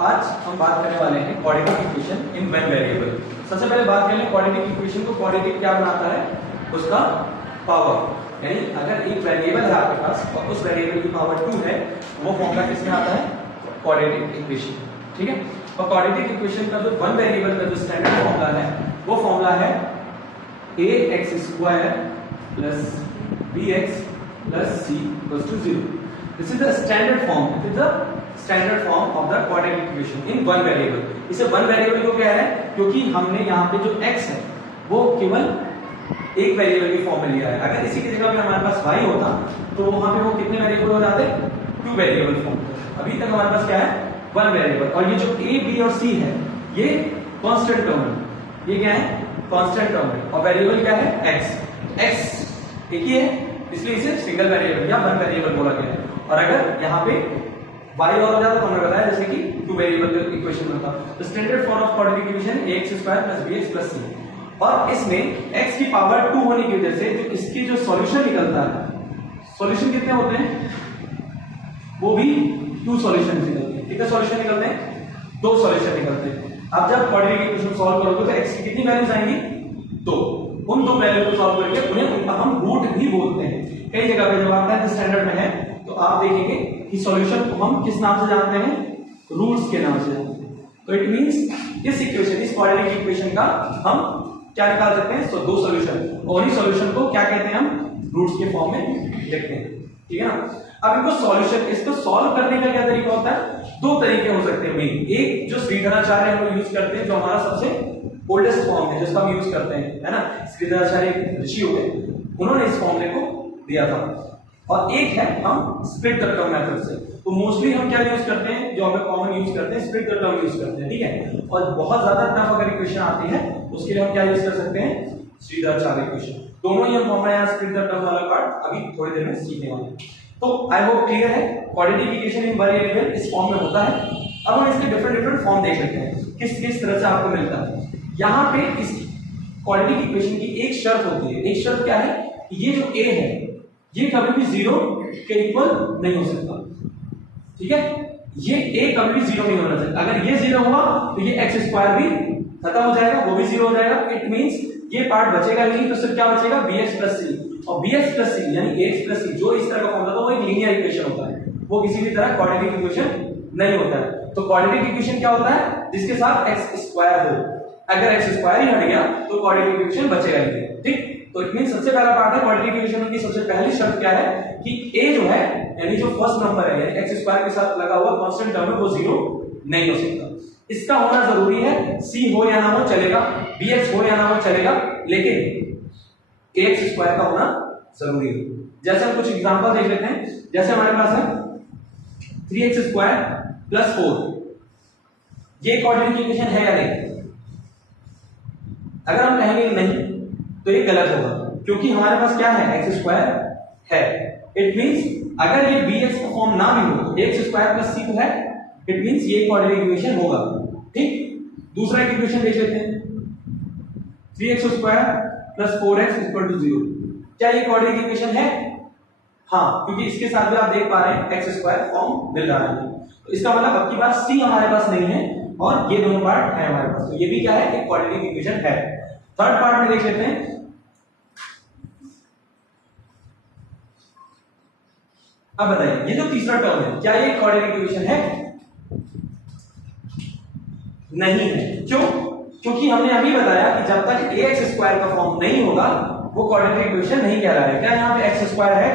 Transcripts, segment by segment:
आज हम बात करने वाले हैं quadratic equation in one variable. सबसे पहले बात कर लें क्वाड्रेटिक इक्वेशन को। क्वाड्रेटिक क्या बनाता है? उसका पावर, यानी अगर एक वेरिएबल है आपके पास और उस वेरिएबल की पावर 2 है, वो फॉर्मूला किसमें आता है? Quadratic equation. ठीक है, और क्वाड्रेटिक इक्वेशन का जो वन वेरिएबल का जो स्टैंडर्ड फॉर्मूला है वो फॉर्मूला है ax² plus bx plus c equals to 0. This is the standard form. It is the standard form of the quadratic equation in one variable. इसे one variable को क्या है? क्योंकि हमने यहाँ पे जो x है वो केवल एक वेरिएबल की फॉर्म में लिया है। अगर इसी की जगह पे हमारे पास y होता तो वहां पे वो कितने वेरिएबल हो जाते? 2 वेरिएबल फॉर्म। अभी तक हमारे पास क्या है? 1 वेरिएबल। और ये जो a, b और c है ये कांस्टेंट टर्म है। ये क्या है? कांस्टेंट टर्म है। और वेरिएबल क्या है? x। x एक ही है इसलिए इसे सिंगल वेरिएबल या वन वेरिएबल बोला गया है। और अगर यहाँ पे y और हो जाता तो हमने बताया जैसे कि 2 वेरिएबल का इक्वेशन बनता। तो standard form of quadratic equation ax² + bx + c। और इसमें x की पावर 2 होने की वजह से जो इसकी जो सॉल्यूशन निकलता है, सॉल्यूशन कितने होते हैं? वो भी 2 सॉल्यूशन निकलते हैं। कितने सॉल्यूशन निकलते हैं? 2 सॉल्यूशन निकलते हैं। अब जब क्वाड्रेटिक इक्वेशन सॉल्व करोगे तो x की कितनी वैल्यूज आएंगी? 2। उन 2 वैल्यू को सॉल्व करके उन्हें उनका हम रूट भी बोलते हैं। कई जगह पे जब आपका स्टैंडर्ड में है तो आप देखेंगे कि सॉल्यूशन को हम किस नाम से जानते हैं? रूट्स के नाम से जानते हैं। तो इट मींस इस इक्वेशन, इस क्वाड्रेटिक इक्वेशन का हम क्या निकाल सकते हैं? 2 सॉल्यूशन, और इस सॉल्यूशन को क्या कहते हैं? हम रूट्स के फॉर्म में लिखते हैं। ठीक है ना? अब इनको सॉल्यूशन, इसको सॉल्व करने का क्या तरीका होता है? 2 तरीके हो सकते हैं मेन। एक जो श्रीधराचार्य हम लोग यूज करते हैं, जो हमारा सबसे ओल्डेस्ट फॉर्म है जिसका हम यूज करते हैं, है ना? श्रीधराचार्य ऋषि हो गए, उन्होंने इस फॉर्मूले को दिया था। और एक है हम स्प्लिट द टर्म मेथड से। तो मोस्टली हम क्या यूज करते हैं? जो हमें कॉमन यूज करते हैं, स्प्लिट द टर्म यूज करते हैं। ठीक है, और बहुत ज्यादा टफ अगर इक्वेशन आती है उसके लिए हम क्या यूज कर सकते हैं? श्रीधराचार्य इक्वेशन। दोनों ही हम फॉर्मूला यहाँ स्प्लिट द टर्म वाला पार्ट अभी थोड़ी देर में सीखने वाले हैं। तो आई होप क्लियर है। क्वाड्रेटिक इक्वेशन इन वेरिएबल इस फॉर्म में होता है। अब हम इसके डिफरेंट फॉर्म देख लेते हैं किस किस तरह से आपको मिलता है। यहाँ पे इस क्वाड्रेटिक इक्वेशन की एक शर्त होती है। एक शर्त क्या है? ये जो a है ये कभी भी 0 के इक्वल नहीं हो सकता। ठीक है, ये a कभी भी 0 नहीं होना चाहिए। अगर ये 0 हुआ तो ये x² भी खत्म हो जाएगा, वो भी 0 हो जाएगा। इट मींस ये पार्ट बचेगा ही नहीं। तो सिर्फ क्या बचेगा? bx + c। और bx + c यानी ax + c जो इस तरह का फॉर्म था वो एक लीनियर इक्वेशन होता है, वो किसी भी तरह क्वाड्रेटिक इक्वेशन नहीं होता है। तो क्वाड्रेटिक इक्वेशन क्या होता है? जिसके साथ x² हो। अगर x² ही हट गया तो क्वाड्रेटिक इक्वेशन बचेगा ही नहीं। ठीक, तो इट मींस सबसे पहला पार्ट है क्वाड्रेटिक इक्वेशन की सबसे पहली शर्त क्या है कि a जो है यानी जो फर्स्ट नंबर है यानी x² के साथ लगा हुआ कांस्टेंट टर्म है वो 0 नहीं हो सकता। इसका होना जरूरी है। c हो या ना हो चलेगा, bx हो या ना हो चलेगा, लेकिन ax² का होना जरूरी है। जैसे हम कुछ एग्जांपल देख लेते हैं। जैसे हमारे पास है 3x² + 4। ये क्वाड्रेटिक इक्वेशन है या नहीं? अगर हम कहेंगे नहीं तो ये गलत होगा, क्योंकि हमारे पास क्या है? x² है। इट मींस अगर ये bx का फॉर्म ना भी हो तो ax² + c तो है। इट मींस ये क्वाड्रेटिक इक्वेशन होगा। ठीक, दूसरा एक इक्वेशन देख लेते हैं। 3x² + 4x = 0। क्या ये क्वाड्रेटिक इक्वेशन है? हाँ, क्योंकि इसके साथ भी आप देख पा रहे हैं x² फॉर्म मिल रहा है। तो इसका मतलब अब की बार c हमारे पास नहीं है और ये दोनों पार्ट है हमारे पास। तो ये भी क्या है? एक क्वाड्रेटिक इक्वेशन है। थर्ड पार्ट में देख लेते हैं। अब बताइए ये जो तीसरा टर्म है क्या ये क्वाड्रेटिक इक्वेशन है? नहीं है। क्यों? क्योंकि हमने अभी बताया कि जब तक ax² का फॉर्म नहीं होगा वो क्वाड्रेटिक इक्वेशन नहीं कह रहा है। क्या यहाँ पे x² है?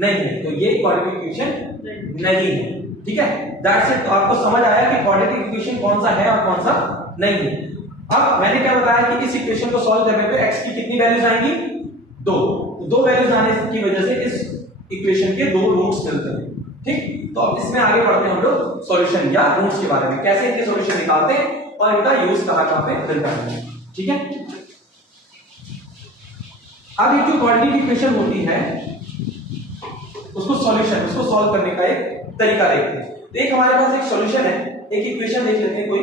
नहीं है। तो ये क्वाड्रेटिक इक्वेशन नहीं है। ठीक है, दैट्स इट। तो आपको समझ आया कि क्वाड्रेटिक इक्वेशन कौन सा है और कौन सा नहीं है। अब मैंने क्या बताया कि इस इक्वेशन को सॉल्व करने पे x की कितनी वैल्यूज आएंगी? 2। तो 2 वैल्यूज आने की वजह से इस इक्वेशन के 2 रूट्स मिलते हैं। ठीक, तो अब इसमें आगे बढ़ते हैं हम लोग सॉल्यूशन या रूट्स के बारे में, कैसे इनके सॉल्यूशन निकालते हैं और इनका यूज कहां पे मिलता है। ठीक है, अब ये जो क्वाड्रेटिक इक्वेशन होती है उसको सॉल्यूशन, उसको सॉल्व करने का एक तरीका देखते हैं। तो एक हमारे पास एक सॉल्यूशन है, एक इक्वेशन देख लेते हैं। कोई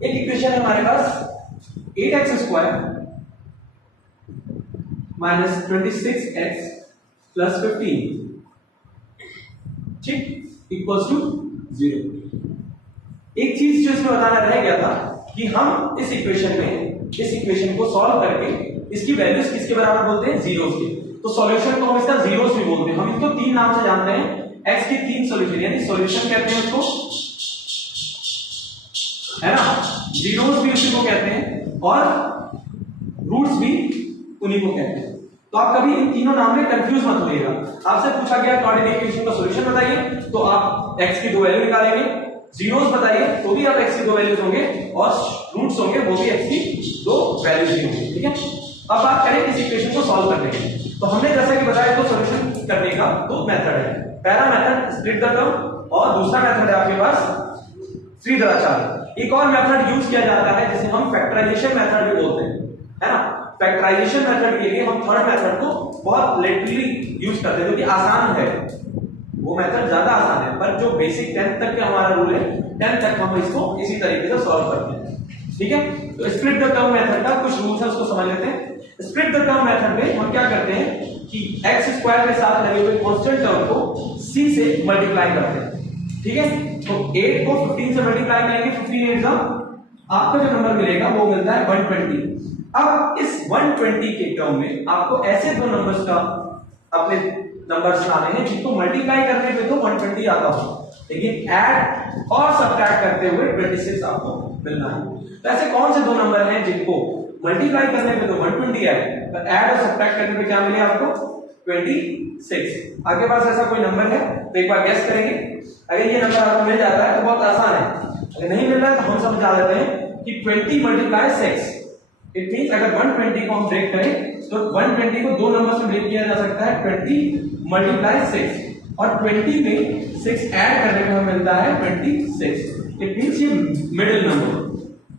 एक इक्वेशन है हमारे पास 8x² - 26x + 15 ठीक इक्वल्स टू 0। एक चीज जो इसमें बताना रह गया था कि हम इस इक्वेशन को सॉल्व करके इसकी वैल्यूज किसके बराबर बोलते हैं, जीरोस के। तो सॉल्यूशन को हम इसका जीरोस भी बोलते हैं। हम इसको तीन नाम से जानते हैं, x के तीन सॉल्यूशन, यानी सॉल्यूशन कहते हैं उसको, है ना, जीरोस भी उसी को कहते हैं और रूट्स भी उन्हीं को कहते हैं। तो आप कभी इन तीनों नाम में कंफ्यूज मत होइएगा। आपसे पूछा गया क्वाड्रेटिक इक्वेशन का सॉल्यूशन बताइए, तो आप x की दो वैल्यू निकालेंगे, जीरोस बताइए तो भी आप x की दो वैल्यूज होंगे, और रूट्स होंगे वो भी x की दो वैल्यूज ही होंगी। ठीक है, अब बात करें इस इक्वेशन को सॉल्व करने की। तो हमने जैसा कि बताया तो सॉल्यूशन करने का दो मेथड है। पहला मेथड स्प्लिट द टर्म और दूसरा मेथड है आपके पास थ्री द्वारा चार। एक और मेथड यूज किया जाता है जिसे हम फैक्टराइजेशन मेथड भी बोलते हैं, है ना। फैक्टराइजेशन मेथड के लिए हम थर्ड मेथड को बहुत लेटरली यूज करते हैं, जो कि आसान है। वो मेथड ज्यादा आसान है, पर जो बेसिक 10th तक का हमारा रूल है, 10th तक हम इसको इसी तरीके से सॉल्व करते हैं। ठीक है, तो स्प्लिट द टर्म मेथड का कुछ रूल्स है, उसको समझ लेते हैं। स्प्लिट द टर्म मेथड में हम क्या करते हैं कि x स्क्वायर के साथ लगे हुए कांस्टेंट टर्म को c से मल्टीप्लाई करते हैं। ठीक है, तो 8 को 15 से मल्टीप्लाई करेंगे, 15 8 आपका जो नंबर मिलेगा वो मिलता है 120। अब इस 120 के टर्म में आपको ऐसे दो नंबर्स का अपने नंबर्स लाने हैं जिनको मल्टीप्लाई करने पे तो 120 आता हो, लेकिन ऐड और सब्ट्रैक्ट करते हुए 26 आपको मिलना है। तो ऐसे कौन से दो नंबर हैं जिनको मल्टीप्लाई करने पे तो 120 है, पर ऐड और सब्ट्रैक्ट करने पे क्या मिले आपको 26। आपके पास ऐसा कोई नंबर है तो एक बार गेस करेंगे। अगर ये नंबर आपको मिल जाता है तो बहुत आसान है, अगर नहीं मिल रहा है तो हम समझा देते हैं कि 20 मल्टीप्लाई 6। इट मींस अगर 120 को हम ब्रेक करें तो 120 को दो नंबर से ब्रेक किया जा सकता है, 20 मल्टीप्लाई 6, और 20 में 6 ऐड करने पे हमें मिलता है 26। इट मींस ये मिडिल नंबर।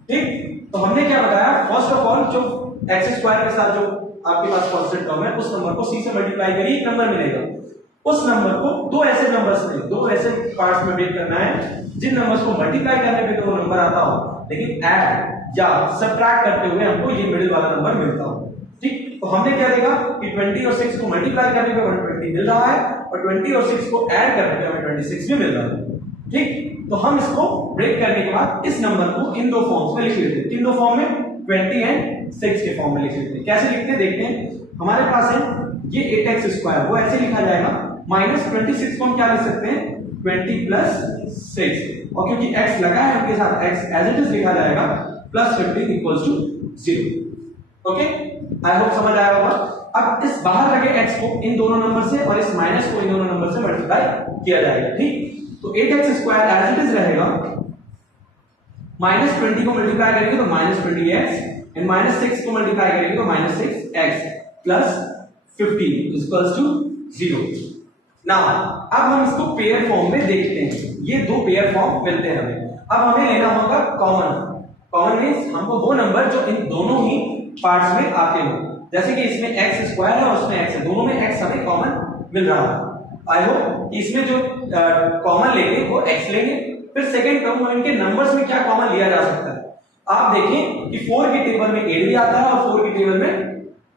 ठीक, तो हमने क्या बताया, फर्स्ट ऑफ ऑल जो x स्क्वायर के साथ जो आपके पास कांस्टेंट टर्म है उस नंबर को c से मल्टीप्लाई करिए, एक नंबर मिलेगा। उस नंबर को दो ऐसे नंबर्स में, दो ऐसे पार्ट्स में ब्रेक करना है जिन नंबर्स को मल्टीप्लाई करने पे तो वो नंबर आता हो, लेकिन ऐड या सब्ट्रैक्ट करते हुए हमको ये मिडिल वाला नंबर मिलता हो। ठीक, तो हमने क्या देखा कि 20 और 6 को मल्टीप्लाई करने पे 120 मिल रहा है, और 20 और 6 को ऐड करने पे हमें 26 भी मिल रहा है। ठीक, तो हम इसको ब्रेक करने के बाद इस नंबर को इन दो फॉर्म्स में लिख लेते हैं। किन दो फॉर्म में, 20 एंड 6 के फॉर्म में लिख लेते हैं। कैसे लिखते हैं देखते हैं। हमारे पास है ये 8x स्क्वायर, वो ऐसे लिखा जाएगा, माइनस 26 को हम क्या लिख सकते हैं 20 प्लस 6, और क्योंकि x लगा है उनके साथ x एज इट इज लिखा जाएगा, plus 15 equals to 0। Okay, I hope समझ आया होगा। अब इस बाहर लगे x को इन दोनों नंबर से और इस माइनस को इन दोनों नंबर से मल्टीप्लाई किया जाएगा। ठीक, तो 8x square as it is रहेगा, माइनस 20 को मल्टीप्लाई करेंगे तो माइनस 20x, एंड माइनस 6 को मल्टीप्लाई करेंगे तो minus 6x plus 15 equals to 0। Now अब हम इसको पेयर फॉर्म में देखते हैं। ये दो पेयर फॉर्म मिलते हैं हमें। अब हमें लेना होगा कॉमन। कॉमन मींस हमको वो नंबर जो इन दोनों ही पार्ट्स में आते हो, जैसे कि इसमें x स्क्वायर है और उसमें x है, दोनों में x हमें कॉमन मिल रहा है। आई होप इसमें जो कॉमन लेंगे वो x लेंगे। फिर सेकंड टर्म में इनके नंबर्स में क्या कॉमन लिया जा सकता है। आप देखें कि 4 की टेबल में 8 भी आता है और 4 की टेबल में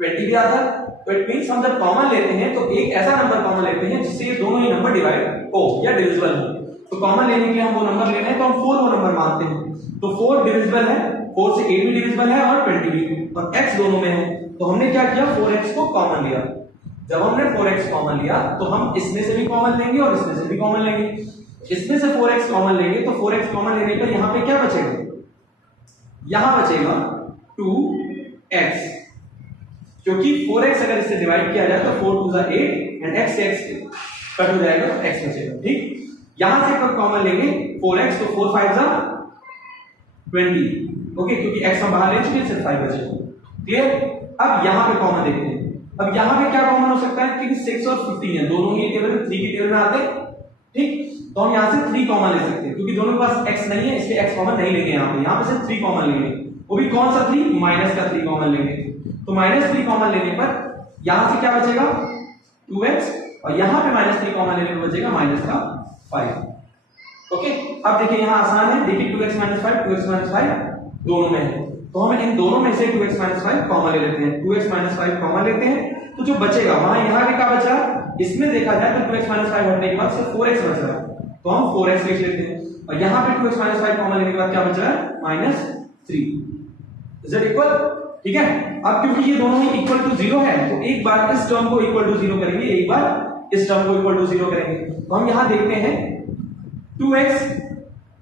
20 भी आता है। तो इट मींस हम जब कॉमन लेते हैं तो एक ऐसा नंबर कॉमन लेते हैं जिससे ये दोनों ही नंबर डिवाइड हो या डिविजिबल हो। तो कॉमन लेने के लिए हम वो नंबर लेना है तो हम 4 वो नंबर मानते हैं। तो 4 डिविजिबल है, 4 से 8 भी डिविजिबल है और 20 भी, और x दोनों में है। तो हमने क्या किया, 4x को कॉमन लिया। जब हमने 4x कॉमन लिया तो हम इसमें से भी कॉमन लेंगे और इसमें से भी कॉमन लेंगे। इसमें से 4x कॉमन लेंगे तो 4x कॉमन लेने पर यहां पे क्या बचेगा, यहां बचेगा 2x, क्योंकि 4x अगर इससे डिवाइड किया जाए तो 4 2 8 एंड x से x कट हो जाएगा तो x बचेगा। ठीक, यहां से कब कॉमन लेंगे 4x, तो 4 5 20। ओके, क्योंकि x हम बाहर ले चुके हैं, सिर्फ 5 बचेगा। क्लियर। अब यहां पे कॉमन देखते हैं। अब यहां पे क्या कॉमन हो सकता है, क्योंकि 6 और 15 है, दोनों ही टेबल में 3 की टेबल में आते हैं। ठीक, तो हम यहां से 3 कॉमन ले सकते हैं, क्योंकि दोनों के पास x नहीं है इसलिए x कॉमन नहीं लेंगे। यहां पे सिर्फ 3 कॉमन लेंगे, वो भी कौन सा 3, माइनस का 3 कॉमन लेंगे। तो -3 कॉमन लेने पर यहां से क्या बचेगा 2x, और यहां पे -3 कॉमन लेने पर बचेगा -5। ओके, अब देखिए यहां आसान है, देखिए 2x - 5 2x - 5 दोनों में है, तो हम इन दोनों में से 2x - 5 कॉमन ले लेते हैं। 2x - 5 कॉमन लेते हैं तो जो बचेगा वहां यहां पे क्या बचा, इसमें देखा जाए तो 2x - 5 हटने के बाद सिर्फ 4x बच रहा है। तो हम 4x लिख लेते हैं, और यहाँ पे 2x माइनस 5 कॉमन लेने के बाद क्या बच रहा है -3। Is it equal? ठीक है। अब क्योंकि ये दोनों ही इक्वल टू 0 है, तो एक बार इस टर्म को इक्वल टू 0 करेंगे, एक बार इस टर्म को इक्वल टू 0 करेंगे। तो हम यहां देखते हैं 2x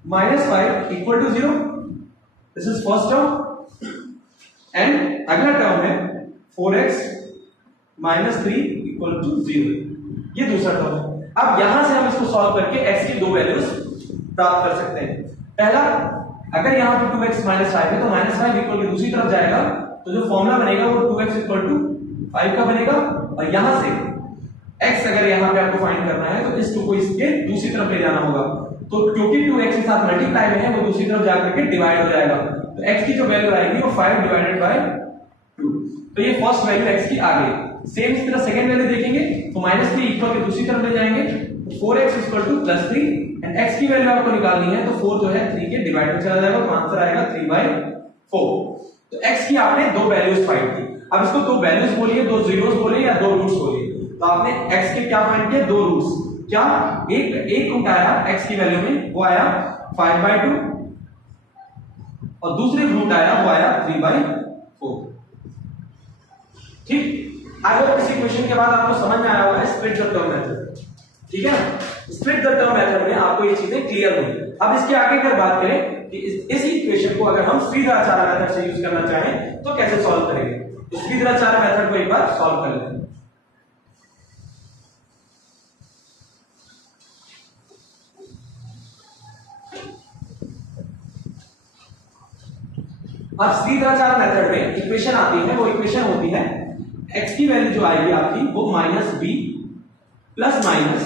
minus 5 equal to 0, this is first term, and अगला टर्म है 4x माइनस 3 इक्वल टू 0, ये दूसरा टर्म है। अब यहां से हम इसको सॉल्व करके x की दो वैल्यूज प्राप्त कर सकते हैं। पहला, अगर यहां पे 2x माइनस 5 है तो माइनस 5 इक्वल की दूसरी तरफ जाएगा, तो जो फॉर्मूला बनेगा वो 2x इक्वल टू 5 का बनेगा, और यहां से x अगर यहां पे आपको फाइंड करना है तो इस 2 को इसके दूसरी तरफ ले जाना होगा, तो क्योंकि 2x के साथ मल्टीप्लाई में है वो दूसरी तरफ जाकर के डिवाइड हो जाएगा, तो x की जो वैल्यू आएगी वो 5 डिवाइडेड बाय 2, तो ये फर्स्ट वैल्यू x की आ गई। सेम इस तरह सेकंड वैल्यू देखेंगे तो -3 इक्वल के दूसरी तरफ ले जाएंगे, तो 4x equal to +3, and x की वैल्यू आपको निकालनी है तो 4 जो है 3 के डिवाइड में चला जाएगा, तो आंसर आएगा 3/4। तो x की आपने दो वैल्यूज फाइंड की। अब इसको दो वैल्यूज बोलिए, दो जीरोस बोलिए या दो रूट्स बोलिए, तो आपने x के क्या फाइंड किया? दो रूट्स। क्या? एक रूट आया x की वैल्यू में, वो आया 5/2, और दूसरे रूट आया वो आया 3/4। ठीक। आई होप इस इक्वेशन के बाद आपको समझ में आया होगा स्प्लिट द टर्म मेथड। ठीक है, स्प्लिट द टर्म मेथड में आपको ये चीजें क्लियर हुई। अब इसके आगे अगर बात करें कि इस इक्वेशन को अगर हम श्रीधराचार्य मेथड से यूज करना चाहें तो कैसे सॉल्व करेंगे, तो श्रीधराचार्य मेथड को एक बार सॉल्व कर लेते हैं। अब श्रीधराचार्य मेथड में इक्वेशन आती है, वो इक्वेशन होती है x की वैल्यू जो आएगी आपकी वो -b प्लस माइनस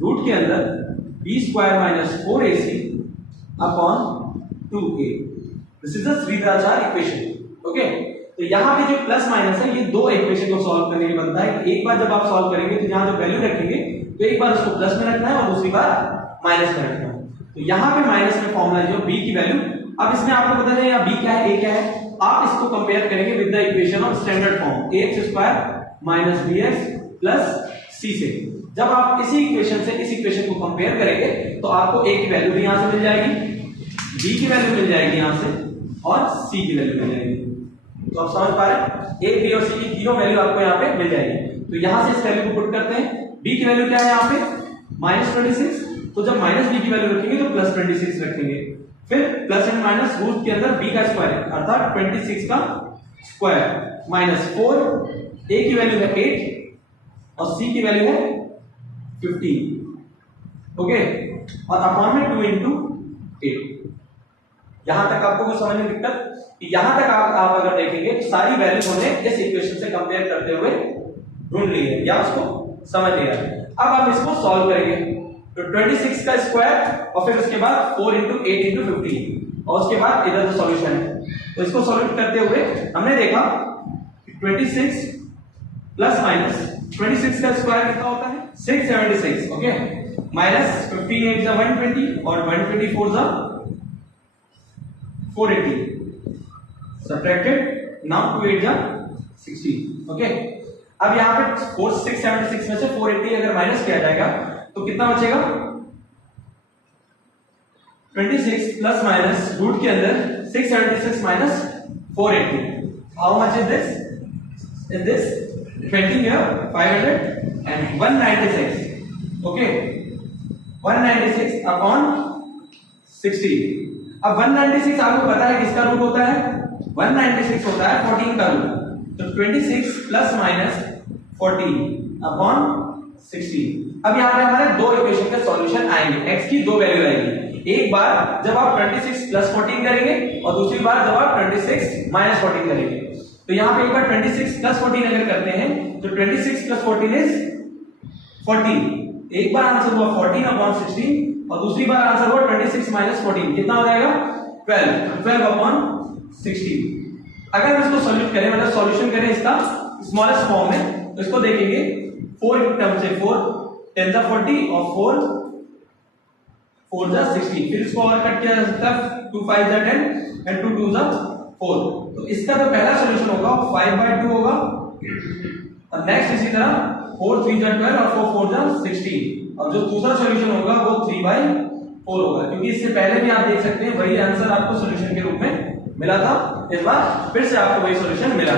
रूट के अंदर b square minus 4ac upon 2a। This is the Shridharacharya equation. Okay, तो यहां पे जो प्लस माइनस है ये दो इक्वेशन को सॉल्व करने के बनता है। एक बार जब आप सॉल्व करेंगे तो यहां जो वैल्यू रखेंगे तो एक बार उसको प्लस में रखना है और दूसरी बार माइनस में रखना है। तो यहां पे माइनस में फॉर्मूला है जो b की वैल्यू, अब इसमें आपको पता है या b क्या है a क्या है, आप इसको कंपेयर करेंगे with the equation of standard form ax square minus bx plus c से। जब आप इसी इक्वेशन से इस इक्वेशन को कंपेयर करेंगे तो आपको a की वैल्यू भी यहां से मिल जाएगी, b की वैल्यू मिल जाएगी यहां से, और c की वैल्यू मिल जाएगी। तो आप समझ पा रहे हैं, a b और c की तीनों वैल्यू आपको यहां पे मिल जाएगी। तो यहां से इस वैल्यू को पुट करते हैं, b की वैल्यू क्या है यहां पे -26, तो जब -b की वैल्यू रखेंगे तो +26 रखेंगे, फिर प्लस एंड माइनस रूट के अंदर b का स्क्वायर अर्थात 26 का स्क्वायर माइनस 4, a की वैल्यू है 8 और c की वैल्यू है 15। ओके, और अपॉन में 2 into 8। यहां तक आपको कुछ समझ में दिक्कत? यहां तक आप अगर देखेंगे तो सारी वैल्यू हमने इस इक्वेशन से कंपेयर करते हुए ढूंढ ली है या उसको समझ लिया है। अब हम इसको सॉल्व करेंगे, तो 26 का स्क्वायर और फिर उसके बाद 4 into 8 into 15 और उसके बाद इधर जो सॉल्यूशन है, तो इसको सॉल्व करते हुए हमने देखा 26 प्लस माइनस 26 का स्क्वायर कितना होता है 676। ओके, माइनस 15 8 जा 120 और 124 जा 480, सब्ट्रैक्टेड नाउ 2 8 जा 16। ओके, अब यहां पे 676 में से 480 अगर माइनस किया जाएगा तो कितना बचेगा 26 प्लस माइनस रूट के अंदर 676 minus 480। How much is this? Is this 20 here 500 and 196। Okay, 196 upon 60। अब 196 आपको पता है किसका रूट होता है? 196 होता है 14 का रूट, तो 26 प्लस माइनस 14 अपॉन 60। अब यहाँ पे हमारे दो इक्वेशन के सॉल्यूशन आएंगे, x की दो वैल्यू आएगी। एक बार जब आप 26 प्लस 14 करेंगे और दूसरी बार जब आप 26 माइनस 14 करेंगे। तो यहाँ पे एक बार 26 प्लस 14 अगर करते हैं तो 26 प्लस 14 इज 40। एक बार आंसर हुआ 14 अपॉन 16 और दूसरी बार आंसर हुआ 26 माइनस 14, कितना हो जाएगा 12 अपॉन 16। अगर हम इसको सॉल्यूट करें, मतलब सॉल्यूशन करें इसका स्मॉलेस्ट फॉर्म में, तो इसको देखेंगे 4 टर्म से 4 10 जा 40 और 4 जा 60, फिर इसको और कट किया जा सकता है 2 5 जा 10 एंड 2 2 जा 4। तो इसका जो पहला सॉल्यूशन होगा 5/2 होगा, और नेक्स्ट इसी तरह 4 3 जा 12 और 4 4 जा 16। और जो दूसरा सॉल्यूशन होगा वो 3/4 होगा, क्योंकि इससे पहले भी आप देख सकते हैं वही आंसर आपको सॉल्यूशन के रूप में मिला था, इस बार फिर से आपको वही सॉल्यूशन मिला।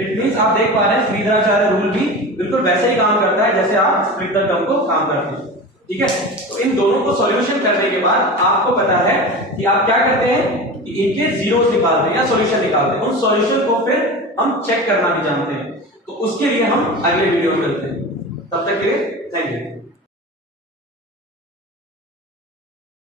इट मींस आप देख पा रहे हैं श्रीधराचार्य रूल भी बिल्कुल वैसे ही काम करता है जैसे आप स्प्लिट द टर्म को काम करते हैं। ठीक है, तो इन दोनों को सॉल्यूशन करने के बाद आपको पता है कि आप क्या करते हैं कि इनके जीरोस निकालते हैं या सॉल्यूशन निकालते हैं, उन सॉल्यूशन को फिर हम चेक करना भी जानते हैं। तो उसके लिए हम अगले वीडियो में मिलते हैं, तब तक के लिए थैंक यू।